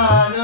i time.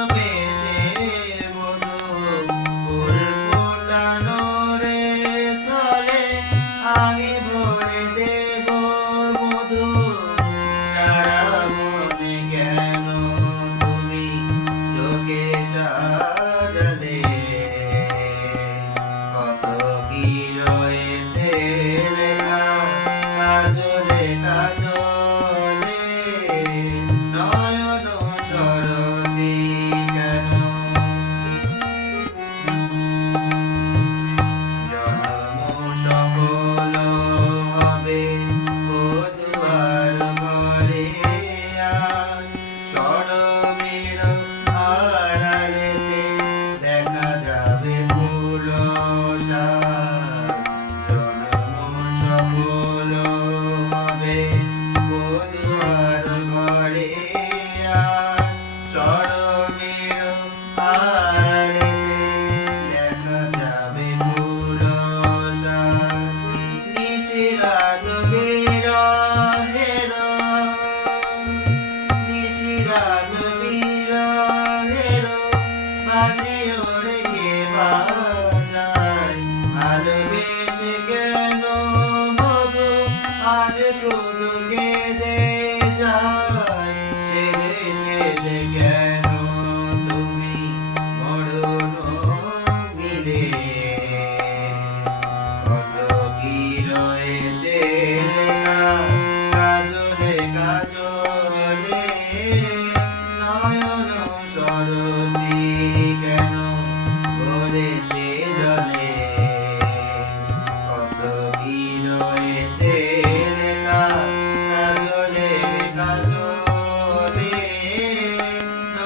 Michigan.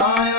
I.